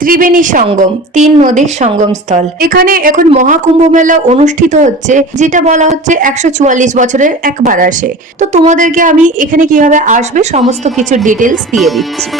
ত্রিবেণী সঙ্গম, তিন নদীর সঙ্গম স্থল এখানে এখন মহাকুম্ভ মেলা অনুষ্ঠিত হচ্ছে, যেটা বলা হচ্ছে একশো চুয়াল্লিশ বছরের একবার আসে তো তোমাদেরকে আমি এখানে কীভাবে আসবে সমস্ত কিছু ডিটেলস দিয়ে দিচ্ছি।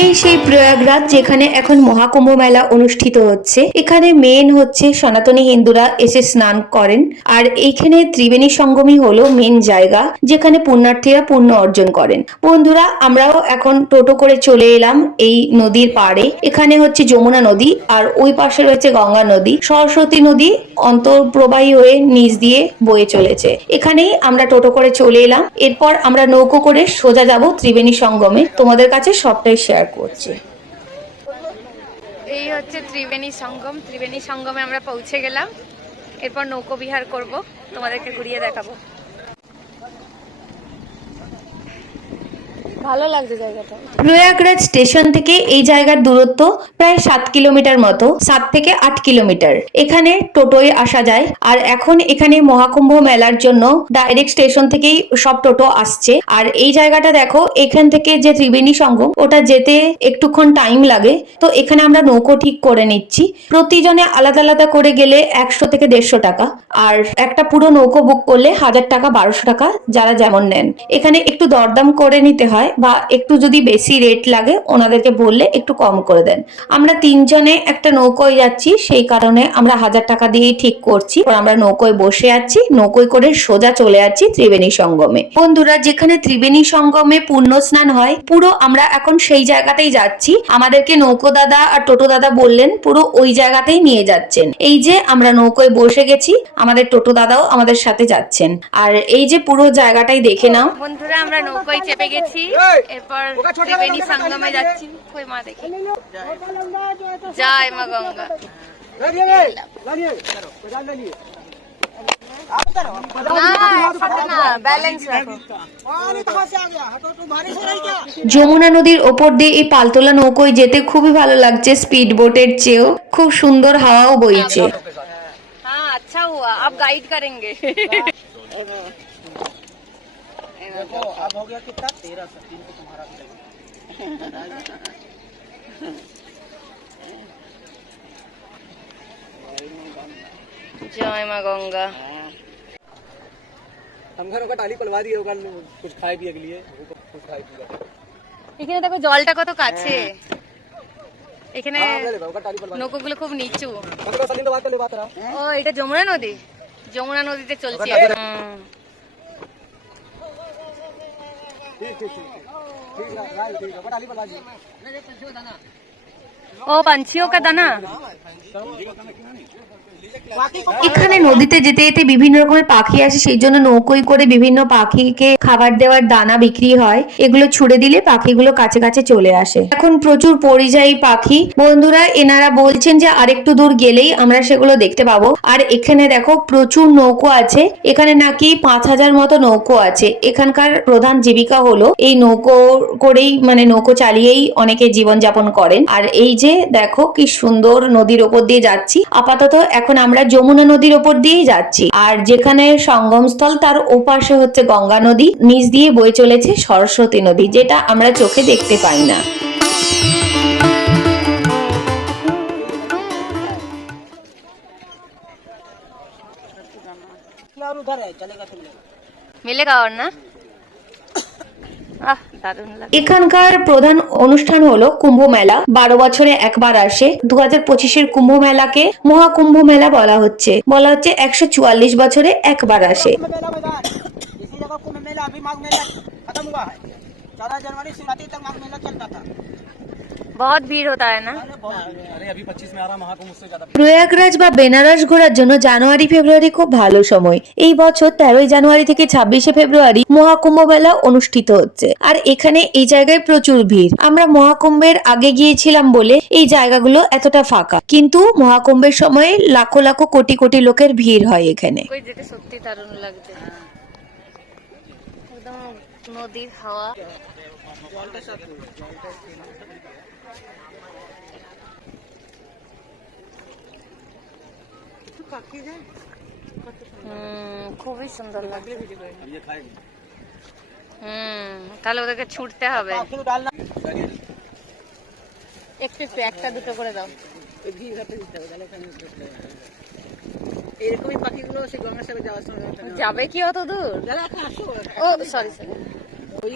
এই সেই প্রয়াগরাজ যেখানে এখন মহাকুম্ভ মেলা অনুষ্ঠিত হচ্ছে। এখানে মেন হচ্ছে সনাতনী হিন্দুরা এসে স্নান করেন। আর এইখানে ত্রিবেণী সঙ্গমই হলো মেন জায়গা, যেখানে পুণ্যার্থীরা পুণ্য অর্জন করেন। বন্ধুরা, আমরাও এখন টোটো করে চলে এলাম এই নদীর পাড়ে। এখানে হচ্ছে যমুনা নদী, আর ওই পাশে রয়েছে গঙ্গা নদী। সরস্বতী নদী অন্তর্প্রবাহী হয়ে নিচ দিয়ে বয়ে চলেছে। এখানেই আমরা টোটো করে চলে এলাম। এরপর আমরা নৌকো করে সোজা যাব ত্রিবেণী সঙ্গমে। তোমাদের কাছে সবটাই শেয়ার করছি। এই হচ্ছে ত্রিবেণী সঙ্গম। ত্রিবেণী সঙ্গমে আমরা পৌঁছে গেলাম। এরপর নৌকো বিহার করব। তোমাদেরকে ঘুরিয়ে দেখাবো। ভালো লাগছে জায়গাটা। প্রয়াগরাজ স্টেশন থেকে এই জায়গার দূরত্ব প্রায় সাত কিলোমিটার মতো, সাত থেকে আট কিলোমিটার। এখানে টোটোয় আসা যায়। আর এখন এখানে মহাকুম্ভ মেলার জন্য ডাইরেক্ট স্টেশন থেকেই সব টোটো আসছে। আর এই জায়গাটা দেখো, এখান থেকে যে ত্রিবেণী সঙ্গম, ওটা যেতে একটুক্ষণ টাইম লাগে। তো এখানে আমরা নৌকো ঠিক করে নিচ্ছি। প্রতিজনে আলাদা আলাদা করে গেলে একশো থেকে দেড়শো টাকা। আর একটা পুরো নৌকো বুক করলে হাজার টাকা, বারোশো টাকা, যারা যেমন নেন। এখানে একটু দরদাম করে নিতে হয়। বা একটু যদি বেশি রেট লাগে, ওনাদেরকে বললে একটু কম করে দেন। আমরা তিনজনে একটা নৌকোয় যাচ্ছি, সেই কারণে আমরা হাজার টাকা দিয়েই ঠিক করছি। আমরা নৌকোয় বসে আছি, নৌকোয় করে সোজা চলে যাচ্ছি ত্রিবেণী সঙ্গমে। বন্ধুরা, যেখানে ত্রিবেণী সঙ্গমে পুণ্য স্নান হয়, পুরো আমরা এখন সেই জায়গাতেই যাচ্ছি। আমাদেরকে নৌকো দাদা আর টোটো দাদা বললেন, পুরো ওই জায়গাতেই নিয়ে যাচ্ছেন। এই যে আমরা নৌকোয় বসে গেছি, আমাদের টোটো দাদাও আমাদের সাথে যাচ্ছেন। আর এই যে পুরো জায়গাটাই দেখে নাও। বন্ধুরা, আমরা নৌকোয় চেপে গেছি। এরপর ত্রিবেণী সঙ্গমে যাচ্ছি কই মা দেখি জয় মা গঙ্গা যমুনা নদীর ওপর দিয়ে এই পালতোলা নৌকোয় যেতে খুবই ভালো লাগছে স্পিড বোটের চেয়েও খুব সুন্দর হাওয়াও বইছে আচ্ছা হুয়া আপ গাইড করেন करेंगे अब हो गया कितना तेरह सौ तीन को तुम्हारा भी लगेगा जय माँ गंगा हम घर का टाली पलवा दिए होगा कुछ खाए पिए के लिए वो तो कुछ खाए पिए এখানে দেখো জলটা কত কাছে এখানে हाँ, ले ले, होगा टाली पलवा নৌকোগুলো খুব নিচু हम तो सलीम तो बात कर ले बात रहा ও এটা যমুনা নদী যমুনা নদীতে চলছে ठीक ठीक ठीक. ठीक ठीक. राहील ठीक आहे. पण आली पण आली ও পাঞ্ছিও কা দানা এখানে নদীতে যেতে যেতে বিভিন্ন রকমের পাখি আসে, সেই জন্য নৌকোয় করে বিভিন্ন পাখিকে খাবার দেওয়ার দানা বিক্রি হয়। এগুলো ছুড়ে দিলে পাখিগুলো কাছে কাছে চলে আসে। এখন প্রচুর পরিযায়ী পাখি। বন্ধুরা, এনারা বলছেন যে আরেকটু দূর গেলেই আমরা সেগুলো দেখতে পাবো। আর এখানে দেখো, প্রচুর নৌকো আছে। এখানে নাকি পাঁচ হাজার মতো নৌকো আছে। এখানকার প্রধান জীবিকা হলো এই নৌকো করেই মানে নৌকো চালিয়েই অনেকে জীবনযাপন করেন। আর এই যে দেখো কি সুন্দর নদীর ওপর দিয়ে যাচ্ছি আপাতত এখন আমরা যমুনা নদীর ওপর দিয়েই যাচ্ছি আর যেখানে সঙ্গমস্থল তার ওপাশে হচ্ছে গঙ্গা নদী নিচ দিয়ে বয়ে চলেছে সরস্বতী নদী যেটা আমরা চোখে দেখতে পাই না यार उधर है चलेगा तो मिलेगा মিলেগা ওর না আহ দারুণ লাগে এখানকার প্রধান অনুষ্ঠান হলো কুম্ভ মেলা বারো বছরে একবার আসে দু হাজার পঁচিশের কুম্ভ মেলাকে মহাকুম্ভ মেলা বলা হচ্ছে বলা হচ্ছে একশো চুয়াল্লিশ বছরে একবার আসে कुंभ मेला मैदान इसी जगह कुंभ मेला अभी माघ मेला खत्म हुआ है चौदह जनवरी शिवरात्रि तक माघ मेला चलता था বহুত ভিড় হতা হয় না প্রয়াগরাজ বা বেনারস ঘোরার জন্য জানুয়ারি ফেব্রুয়ারি খুব ভালো সময়। এই বছর তেরোই জানুয়ারি থেকে ছাব্বিশে ফেব্রুয়ারি মহাকুম্ভ মেলা অনুষ্ঠিত হচ্ছে। আর এখানে এই জায়গায় প্রচুর ভিড়। আমরা মহাকুম্ভের আগে গিয়েছিলাম বলে এই জায়গাগুলো এতটা ফাঁকা। কিন্তু মহাকুম্ভের সময়ে লাখো লাখো কোটি কোটি লোকের ভিড় হয় এখানে। নদীর হাওয়া খুবই সুন্দর লাগবে তাহলে ওদেরকে ছুটতে হবে। একটু একটু একটা দুটো করে দাও। এরকমই পাখিগুলো সেই গঙ্গার সাথে যাওয়ার সময় যাবে কি অত দূর? ও সরি সরি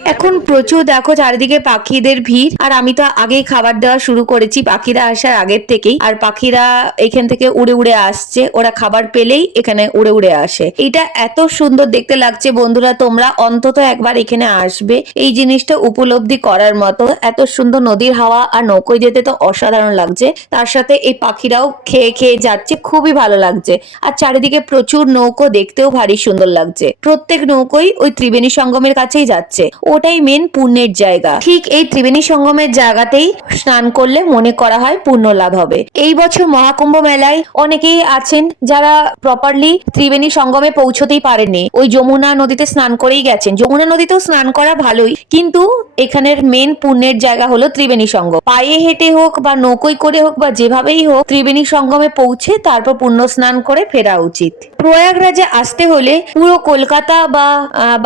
এখন প্রচুর দেখো চারিদিকে পাখিদের ভিড়। আর আমি তো আগেই খাবার দেওয়া শুরু করেছি, পাখিরা আসার আগের থেকেই। আর পাখিরা এখান থেকে উড়ে উড়ে আসছে, ওরা খাবার পেলেই এখানে উড়ে উড়ে আসে। এটা এত সুন্দর দেখতে লাগছে বন্ধুরা, তোমরা অন্তত একবার এখানে আসবে। এই জিনিসটা উপলব্ধি করার মতো। এত সুন্দর নদীর হাওয়া আর নৌকোয় যেতে তো অসাধারণ লাগছে। তার সাথে এই পাখিরাও খেয়ে খেয়ে যাচ্ছে, খুবই ভালো লাগছে। আর চারিদিকে প্রচুর নৌকো দেখতেও ভারী সুন্দর লাগছে। প্রত্যেক নৌকোই ওই ত্রিবেণী সঙ্গমের কাছেই যাচ্ছে। ওটাই মেন পুণ্যের জায়গা। ঠিক এই ত্রিবেণী সঙ্গমের জায়গাতেই স্নান করলে মনে করা হয় পুণ্য লাভ হবে। এই বছর মহাকুম্ভ মেলায় অনেকেই আছেন যারা প্রপারলি ত্রিবেণী সঙ্গমে পৌঁছতেই পারেননি। ওই যমুনা নদীতে স্নান করেই গেছেন। যমুনা নদীতেও স্নান করা ভালোই, কিন্তু এখানের মেন পুণ্যের জায়গা হলো ত্রিবেণী সঙ্গম পায়ে হেঁটে হোক বা নৌকোয় করে হোক বা যেভাবেই হোক, ত্রিবেণী সঙ্গমে পৌঁছে তারপর পুণ্য স্নান করে ফেরা উচিত। প্রয়াগরাজে আসতে হলে পুরো কলকাতা বা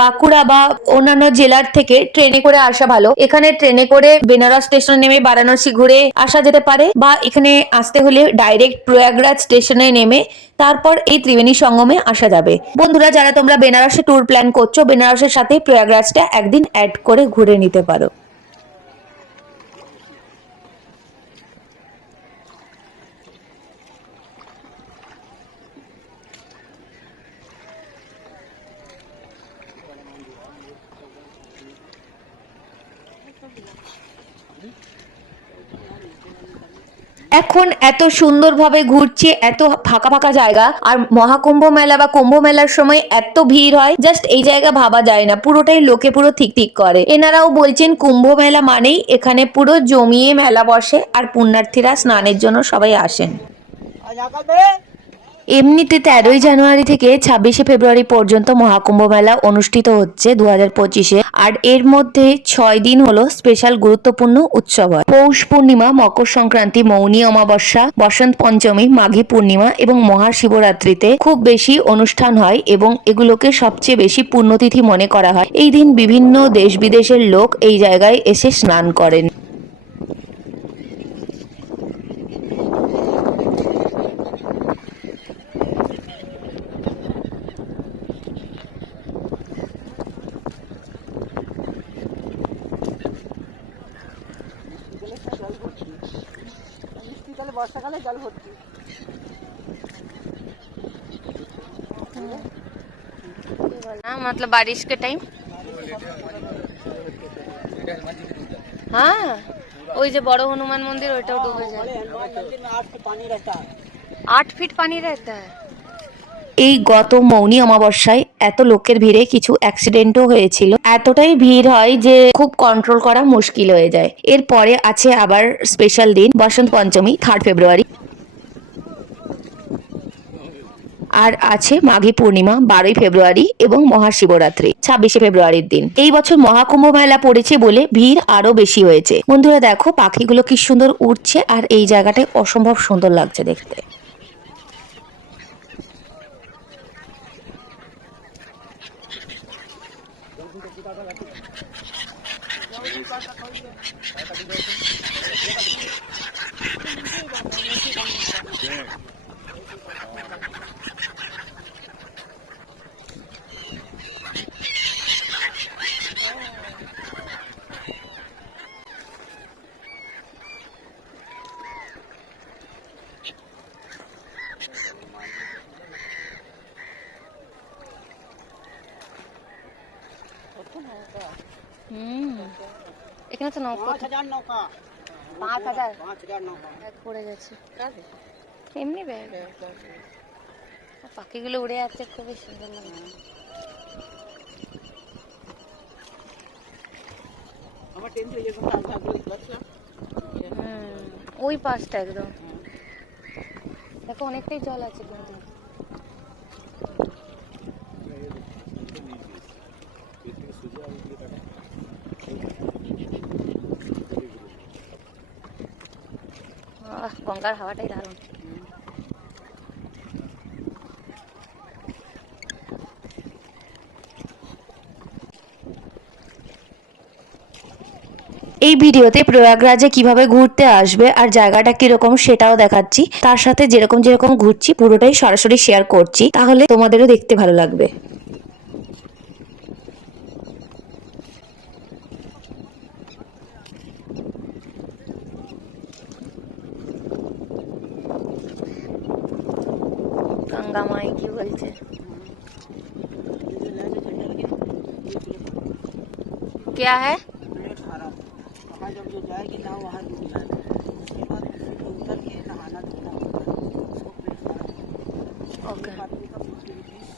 বাঁকুড়া বা অন্যান্য জেলার থেকে ট্রেনে করে আসা ভালো। এখানে ট্রেনে করে বেনারস স্টেশনে নেমে বারাণসী ঘুরে আসা যেতে পারে বা এখানে আসতে হলে ডাইরেক্ট প্রয়াগরাজ স্টেশনে নেমে তারপর এই ত্রিবেণী সঙ্গমে আসা যাবে। বন্ধুরা, যারা তোমরা বেনারসে ট্যুর প্ল্যান করছ, বেনারসের সাথে প্রয়াগরাজটা একদিন অ্যাড করে ঘুরে নিতে পারো। এখন এত সুন্দরভাবে ঘুরছে, এত ফাঁকা ফাঁকা জায়গা, আর মহাকুম্ভ মেলা বা কুম্ভ মেলার সময় এত ভিড় হয় জাস্ট এই জায়গা ভাবা যায় না, পুরোটাই লোকে পুরো ঠিক ঠিক করে। এনারাও বলছেন কুম্ভ মেলা মানেই এখানে পুরো জমিয়ে মেলা বসে, আর পুণ্যার্থীরা স্নানের জন্য সবাই আসেন। এমনিতে তেরোই জানুয়ারি থেকে ছাব্বিশে ফেব্রুয়ারি পর্যন্ত মহাকুম্ভ মেলা অনুষ্ঠিত হচ্ছে দু হাজার পঁচিশে। আর এর মধ্যে ছয় দিন হলো স্পেশাল গুরুত্বপূর্ণ উৎসব হয়। পৌষ পূর্ণিমা, মকর সংক্রান্তি, মৌনী অমাবস্যা, বসন্ত পঞ্চমী, মাঘী পূর্ণিমা এবং মহাশিবরাত্রিতে খুব বেশি অনুষ্ঠান হয় এবং এগুলোকে সবচেয়ে বেশি পুণ্যতিথি মনে করা হয়। এই দিন বিভিন্ন দেশ বিদেশের লোক এই জায়গায় এসে স্নান করেন। শীতকালে বর্ষাকালে জল ভর্তি हाँ मतलब बारिश के टाइम हाँ ওই যে বড় হনুমান মন্দির ওইটাও ডুবে যায় बड़े हनुमान मंदिर में आठ फीट पानी रहता है आठ फीट पानी रहता है এই গত মৌনী অমাবস্যায় এত লোকের ভিড়ে কিছু অ্যাক্সিডেন্টও হয়েছিল। এতটাই ভিড় হয় যে খুব কন্ট্রোল করা মুশকিল হয়ে যায়। এরপরে আছে আবার স্পেশাল দিন, বসন্ত পঞ্চমী থার্ড ফেব্রুয়ারি আর আছে মাঘী পূর্ণিমা, বারোই ফেব্রুয়ারি এবং মহাশিবরাত্রি, ছাব্বিশে ফেব্রুয়ারির দিন। এই বছর মহাকুম্ভ মেলা পড়েছে বলে ভিড় আরও বেশি হয়েছে। বন্ধুরা দেখো, পাখিগুলো কি সুন্দর উঠছে আর এই জায়গাটায় অসম্ভব সুন্দর লাগছে দেখতে হুম আছে নৌকা পাঁচ হাজার নৌকা। পাঁচ হাজার? নৌকা। পড়ে গেছে। এমনি ব্যাগ পাখিগুলো উড়ে আছে খুবই সুন্দর লাগে ওই পাশটা একদম। দেখো অনেকটাই জল আছে কিন্তু। গঙ্গার হাওয়াটাই দারুণ। এই ভিডিওতে প্রয়াগরাজে কীভাবে ঘুরতে আসবে আর জায়গাটা কীরকম সেটাও দেখাচ্ছি। তার সাথে যেরকম যেরকম ঘুরছি, পুরোটাই সরাসরি শেয়ার করছি। তাহলে তোমাদেরও দেখতে ভালো লাগবে। কি বলছে क्या है प्लेट खराब वहाँ जब जो जाएगी ना वहाँ डूब जाएगा उसके बाद उसी पे उतर के नहाना धोना होता है उसको प्लेट खराब ओके आदमी का फिफ्टी रुपीज़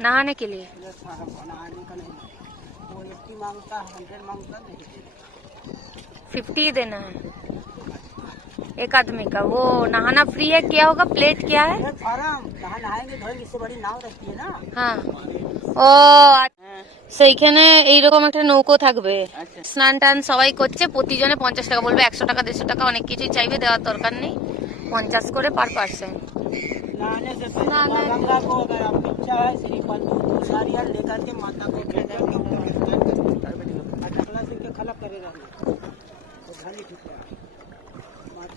नहाने के लिए प्लेट खराब नहाने का नहीं वो एट्टी मांगता है हंड्रेड मांगता नहीं देगा फिफ्टी देना है एक आदमी का वो नहाना फ्री है क्या होगा प्लेट क्या है प्लेट खराब जहाँ नहाएंगे धोएंगे इससे बड़ी नाव रहती है ना হ্যাঁ ও সেইখানে এইরকম একটা নৌকো থাকবে স্নান টান সবাই করছে প্রতিজনে পঞ্চাশ টাকা বলবে একশো টাকা দেড়শো টাকা অনেক কিছুই চাইবে দেওয়ার দরকার নেই পঞ্চাশ করে পার পার্সেন नहाने से पहले नहाने- माँ गंगा को अगर आपकी इच्छा है श्रीफल दूध सारिया लेकर के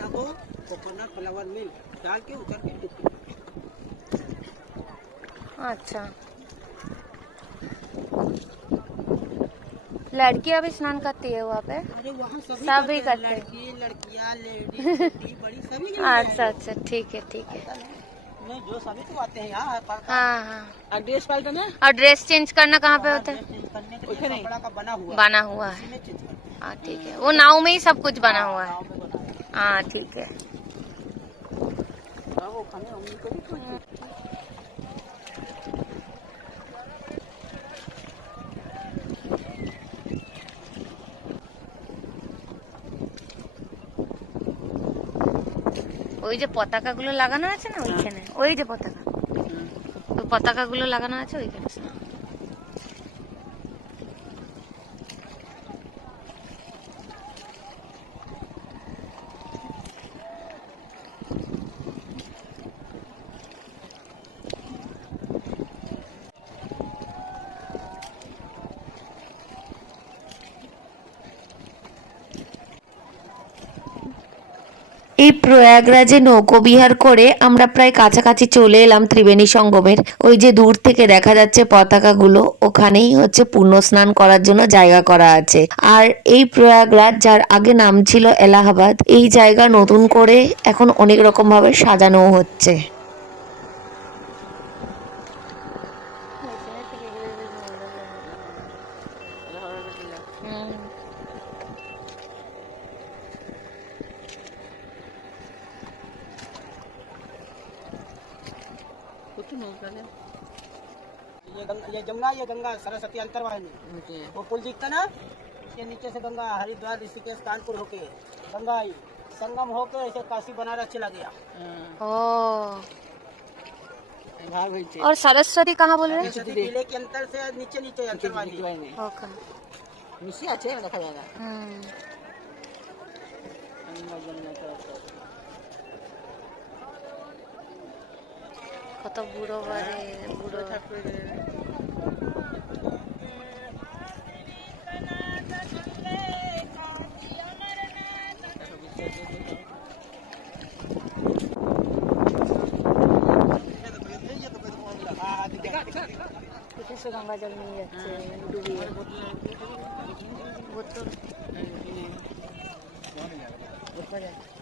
आटा को कोकोनट फ्लावर मिल्क डाल के उतर के डुबकी अच्छा। लड़कियाँ भी स्नान करती है वहाँ पे? अरे वहाँ सभी, सभी करते हैं लड़की लड़कियाँ लेडीज़ बड़ी सभी अच्छा अच्छा ठीक है ठीक है। जो सभी तो आते हैं यहाँ हाँ। हाँ एड्रेस पलटना एड्रेस चेंज करना कहाँ पे होता है? बना हुआ बना हुआ है। हाँ। ठीक है। वो नाव में ही सब कुछ बना हाँ, हुआ है। है हाँ ठीक है हाँ, वो खाने उन्हीं को भी कुछ ওই যে পতাকা গুলো লাগানো আছে না ওইখানে ওই যে পতাকা ওই পতাকা গুলো লাগানো আছে ওইখানে এই প্রয়াগরাজে নৌকো বিহার করে আমরা প্রায় কাছাকাছি চলে এলাম ত্রিবেণী সঙ্গমের। ওই যে দূর থেকে দেখা যাচ্ছে পতাকাগুলো, ওখানেই হচ্ছে পূর্ণ স্নান করার জন্য জায়গা করা আছে। আর এই প্রয়াগরাজ, যার আগে নাম ছিল এলাহাবাদ, এই জায়গা নতুন করে এখন অনেক রকম ভাবে সাজানো হচ্ছে। ये जमुना ये गंगा सरस्वती वो पुल दिखता ना ये नीचे से गंगा हरिद्वार ऋषिकेश कानपुर होके गंगा आई। संगम होके ऐसे काशी बनारस चला गया। और सरस्वती कहाँ बोल रहे हैं? ज़िले के अंतर से नीचे नीचे अच्छे जाएगा। हम्म। কত বুড়ো বাড়ি বুড়ো। কোথায় সে গঙ্গা জল নিয়ে যাচ্ছে ডুবিয়ে। বোতল।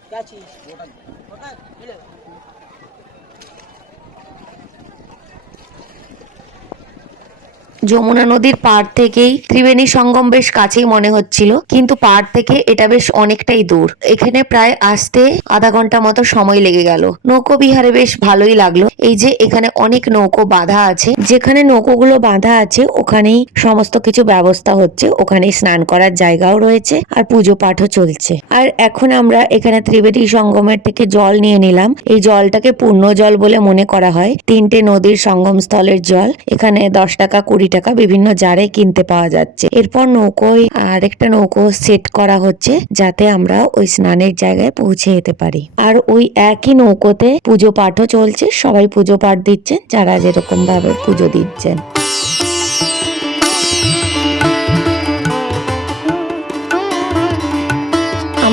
क्या যমুনা নদীর পাড় থেকেই ত্রিবেণী সঙ্গম বেশ কাছেই মনে হচ্ছিল, কিন্তু পাড় থেকে এটা বেশ অনেকটাই দূর। এখানে প্রায় আসতে আধা ঘণ্টা মতো সময় লেগে গেল। নৌকো বিহারে বেশ ভালোই লাগল। এই যে এখানে অনেক নৌকো বাঁধা আছে, যেখানে নৌকোগুলো বাঁধা আছে, ওখানেই সমস্ত কিছু ব্যবস্থা হচ্ছে ওখানেই স্নান করার জায়গাও রয়েছে আর পুজো পাঠও চলছে। আর এখন আমরা এখানে ত্রিবেণী সঙ্গমের থেকে জল নিয়ে নিলাম। এই জলটাকে পূর্ণ জল বলে মনে করা হয়। তিনটে নদীর সঙ্গম স্থলের জল। এখানে দশ টাকা কুড়ি টাকা বিভিন্ন জারে কিনতে পাওয়া যাচ্ছে। এরপর নৌকোয় আরেকটা নৌকো সেট করা হচ্ছে যাতে আমরা ওই স্নানের জায়গায় পৌঁছে যেতে পারি। আর ওই একই নৌকোতে পুজো পাঠও চলছে। সবাই পুজো পাঠ দিচ্ছেন, যারা যেরকম ভাবে পুজো দিচ্ছেন।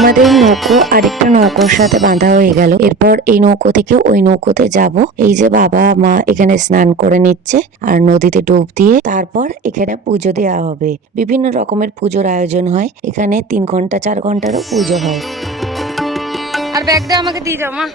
আমাদের নৌকো আরেকটা নৌকোর সাথে বাঁধা হয়ে গেল। এরপর এই নৌকো থেকে ওই নৌকোতে যাব। এই যে বাবা, মা এখানে স্নান করে নিচ্ছে আর নদীতে ডুব দিয়ে তারপর এখানে পুজো দেওয়া হবে। বিভিন্ন রকমের পুজোর আয়োজন হয়। এখানে তিন ঘণ্টা, চার ঘন্টারও পুজো হয়। আর ব্যাগটা আমাকে, দিয়ে যাও, মা।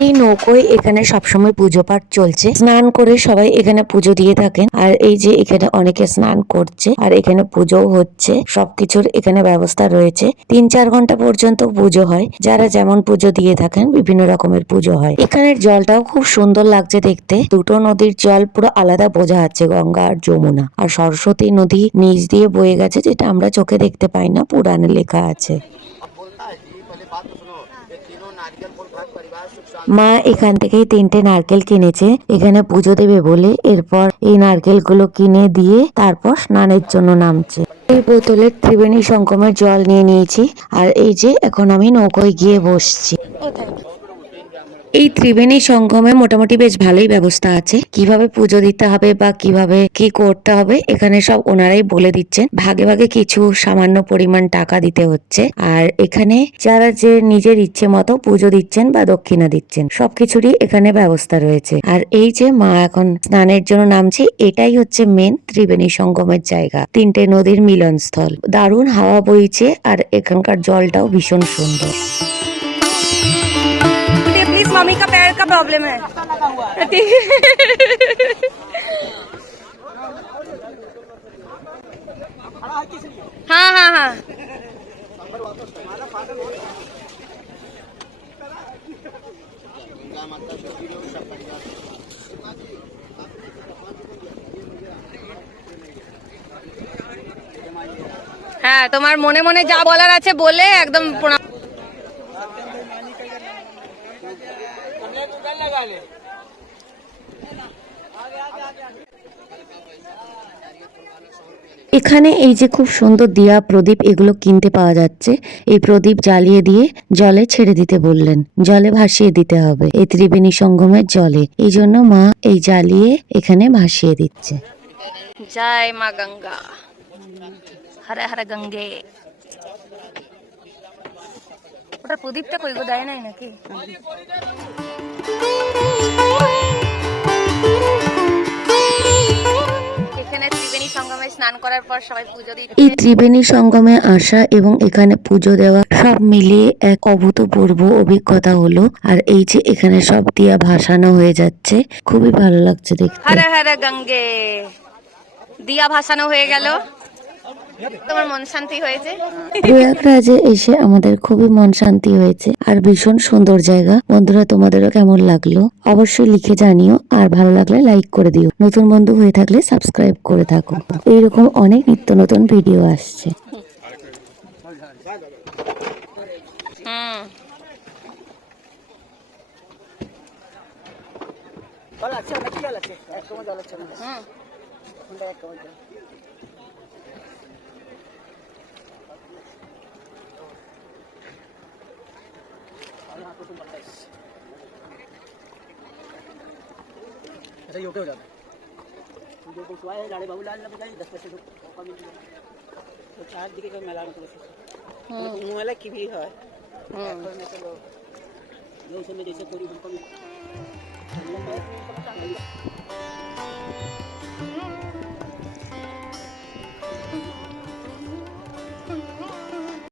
এই নৌকোয় এখানে সবসময় পুজো পাঠ চলছে। স্নান করে সবাই এখানে পুজো দিয়ে থাকেন। আর এই যে এখানে অনেকে স্নান করছে আর এখানে পুজোও হচ্ছে। সবকিছুর এখানে ব্যবস্থা রয়েছে। তিন চার ঘণ্টা পর্যন্ত পুজো হয়। যারা যেমন পুজো দিয়ে থাকেন, বিভিন্ন রকমের পুজো হয়। এখানের জলটাও খুব সুন্দর লাগছে দেখতে। দুটো নদীর জল পুরো আলাদা বোঝা যাচ্ছে, গঙ্গা আর যমুনা। আর সরস্বতী নদী নিচ দিয়ে বয়ে গেছে, যেটা আমরা চোখে দেখতে পাই না, পুরাণে লেখা আছে। মা এখান থেকেই তিনটে নারকেল কিনেছে। এখানে পুজো দেবে বলে এরপর এই নারকেলগুলো কিনে দিয়ে তারপর স্নানের জন্য নামছে। এই বোতলে ত্রিবেণী সঙ্গমের জল নিয়ে নিয়েছি। আর এই যে এখন আমি নৌকোয় গিয়ে বসছি। এই ত্রিবেণী সঙ্গমে মোটামুটি বেশ ভালোই ব্যবস্থা আছে। কীভাবে পুজো দিতে হবে বা কীভাবে কি করতে হবে, এখানে সব ওনারাই বলে দিচ্ছেন। ভাগে ভাগে কিছু সামান্য পরিমাণ টাকা দিতে হচ্ছে। আর এখানে যারা যে নিজের ইচ্ছে মতো পুজো দিচ্ছেন বা দক্ষিণা দিচ্ছেন, সবকিছুরই এখানে ব্যবস্থা রয়েছে। আর এই যে মা এখন স্নানের জন্য নামছে, এটাই হচ্ছে মেন ত্রিবেণী সঙ্গমের জায়গা। তিনটে নদীর মিলনস্থল। দারুণ হাওয়া বইছে আর এখানকার জলটাও ভীষণ সুন্দর। मम्मी का पैर का प्रॉब्लम है ठीक है हाँ हाँ हाँ হ্যাঁ তোমার মনে মনে যা বলার আছে বলে একদম প্রণাম এখানে এই যে খুব সুন্দর দিয়া প্রদীপ এগুলো কিনতে পাওয়া যাচ্ছে। এই প্রদীপ জ্বালিয়ে দিয়ে জলে ছেড়ে দিতে বললেন। জলে ভাসিয়ে দিতে হবে। এই ত্রিবেণী সঙ্গমের জলে। এই জন্য মা এই জ্বালিয়ে এখানে ভাসিয়ে দিচ্ছে। জয় মা গঙ্গা। হরে হরে গঙ্গে। ওটা প্রদীপটা কই গো? দেয় নাই নাকি? ত্রিবেণী সঙ্গমে স্নান করার পর সবাই পুজো এই ত্রিবেণী সঙ্গমে আসা এবং এখানে পুজো দেওয়া সব মিলিয়ে এক অভূতপূর্ব অভিজ্ঞতা হলো। আর এই যে এখানে সব দিয়া ভাসানো হয়ে যাচ্ছে খুবই ভালো লাগছে দেখতে। হরে হরে গঙ্গে। দিয়া ভাসানো হয়ে গেল। তোমার মন শান্তি হয়েছে? প্রয়াগরাজে এসে আমাদের খুবই মন শান্তি হয়েছে আর ভীষণ সুন্দর জায়গা। বন্ধুরা তোমাদেরও কেমন লাগল? অবশ্যই লিখে জানিও আর ভালো লাগলে লাইক করে দিও। নতুন বন্ধু হয়ে থাকলে সাবস্ক্রাইব করে থাকো। এইরকম অনেক নিত্য নতুন ভিডিও আসছে। হুম। ऐसा ही होके हो जाता है। जो कुछ हुआ है गाड़ी बाबूलाल ने बताई दस पैसे मौका मिल गया तो चार दिखे का मेला में तो मुँह वाला की भी है হুম करने जो उसमें जैसे कोई हमको भी